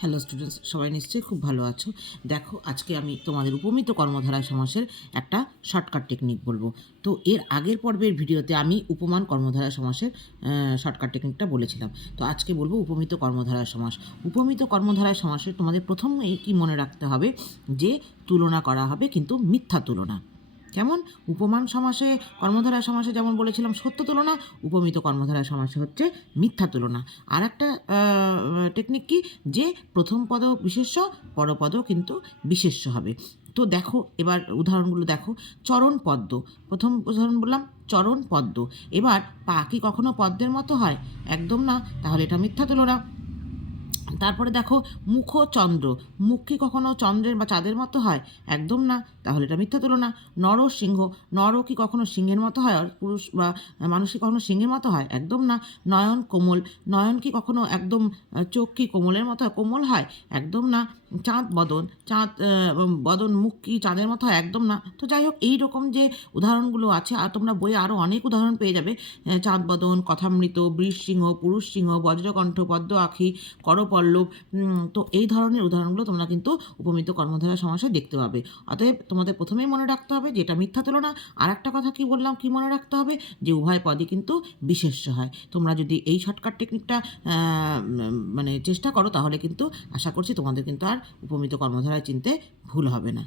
Hello students সবাই নিশ্চয়ই খুব ভালো আছো। দেখো, আজকে আমি তোমাদের উপমিত কর্মধারা সমাসের একটা শর্টকাট টেকনিক বলব। তো এর আগের পর্বের ভিডিওতে আমি উপমান কর্মধারা সমাসের শর্টকাট টেকনিকটা বলেছিলাম। তো আজকে বলব উপমিত কর্মধারায় সমাস। উপমিত কর্মধারায় সমাসের তোমাদের প্রথম কি মনে রাখতে হবে? যে তুলনা করা হবে কিন্তু মিথ্যা তুলনা। কেমন উপমান সমাসে কর্মধারা সমাসে যেমন বলেছিলাম, সত্য তুলনা, উপমিত কর্মধারা সমাসে হচ্ছে মিথ্যা তুলনা। আর একটা টেকনিক কি? যে প্রথম পদ বিশেষ্য, পরপদ কিন্তু বিশেষ্য হবে। তো দেখো, এবার উদাহরণগুলো দেখো। চরণ পদ্ম, প্রথম উদাহরণ বললাম, চরণ পদ্ম। এবার পা কি কখনো পদ্মের মতো হয়? একদম না, তাহলে এটা মিথ্যা তুলনা। তারপরে দেখো মুখ চন্দ্র মুখ কি কখনো চন্দ্রের বা চাঁদের মতো হয়? একদম না। তাহলে এটা মিথ্যা তুলনা। নর সিংহ। নর কি কখনো সিংহের মতো হয় আর পুরুষ বা মানুষ কি কখনো সিংহের মতো হয়? একদম না। নয়ন কোমল। নয়ন কি কখনো একদম চোখ কি কোমলের মতো হয়? কোমল হয়। একদম না। চাঁদ বদন। চাঁদ বদন মুখ কি চাঁদের মতো হয়? একদম না। তো যাই হোক, এই রকম যে উদাহরণগুলো আছে, আর তোমরা বইয়ে আরও অনেক উদাহরণ পেয়ে যাবে। চাঁদ বদন, কথামৃত বৃষ সিংহ, পুরুষ সিংহ, বজ্রকণ্ঠ, পদ্ম আখি করপল্লব উম, তো এই ধরনের উদাহরণগুলো তোমরা কিন্তু উপমিত কর্মধারা সমাসে দেখতে পাবে। অতএব তোমাদের প্রথমেই মনে রাখতে হবে যে এটা মিথ্যা তুলনা। আর একটা কথা কি বললাম কি মনে রাখতে হবে? যে উভয় পদই কিন্তু বিশেষ্য হয়। তোমরা যদি এই শর্টকাট টেকনিকটা মানে চেষ্টা করো তাহলে কিন্তু আশা করছি তোমাদের কিন্তু আর উপমিত কর্মধারায় চিনতে ভুল হবে না।